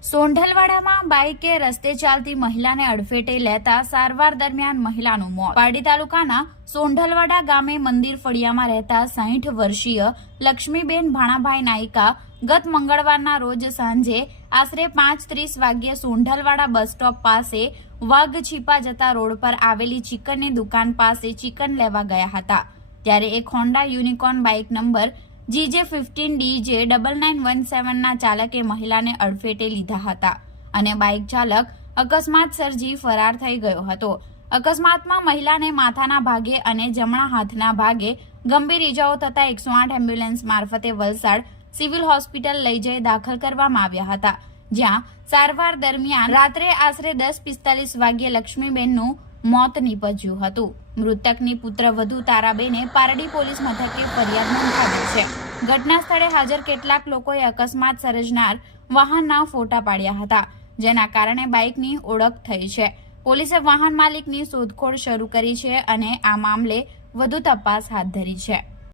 સોંઢલવાડામાં બાઇકે રસ્તે ચાલતી મહિલાને અડફેટે લેતા સારવાર દરમિયાન મહિલાનું મોત। પારડી તાલુકાના સોંઢલવાડા ગામે મંદિર ફળિયામાં રહેતા 60 વર્ષીય લક્ષ્મીબેન ભાણાભાઈ નાયકા ગત મંગળવારના રોજ સાંજે આશરે 5:30 વાગ્યે સોંઢલવાડા બસ સ્ટોપ પાસે વાઘ છીપા જતા રોડ પર આવેલી ચિકનની દુકાન પાસે ચિકન લેવા ગયા હતા। ત્યારે એક Honda unicorn bike number GJ15DJ9917 ના ચાલકે મહિલાને અડફેટે લીધા હતા અને બાઇક ચાલક અકસ્માત સર્જી ફરાર થઈ ગયો હતો। અકસ્માતમાં મહિલાને માથાના ભાગે અને જમણા હાથના ભાગે ગંભીર ઇજાઓ થતા 108 એમ્બ્યુલન્સ મારફતે વલસાડ સિવિલ હોસ્પિટલ લઈ જઈ દાખલ કરવામાં આવ્યા હતા, જ્યાં સારવાર દરમિયાન રાત્રે આશરે 10:45 વાગ્યે લક્ષ્મીબેનનું મોત નીપજ્યું હતું। મૃતકની પુત્રવધુ તારાબેને પારડી પોલીસ મથકે ફરિયાદ નોંધાવી છે। ઘટના સ્થળે હાજર કેટલાક લોકોએ અકસ્માત સર્જનાર વાહનના ફોટા પાડ્યા હતા, જેના કારણે બાઇકની ઓળખ થઈ છે। પોલીસે વાહન માલિકની શોધખોળ શરૂ કરી છે અને આ મામલે વધુ તપાસ હાથ ધરી છે।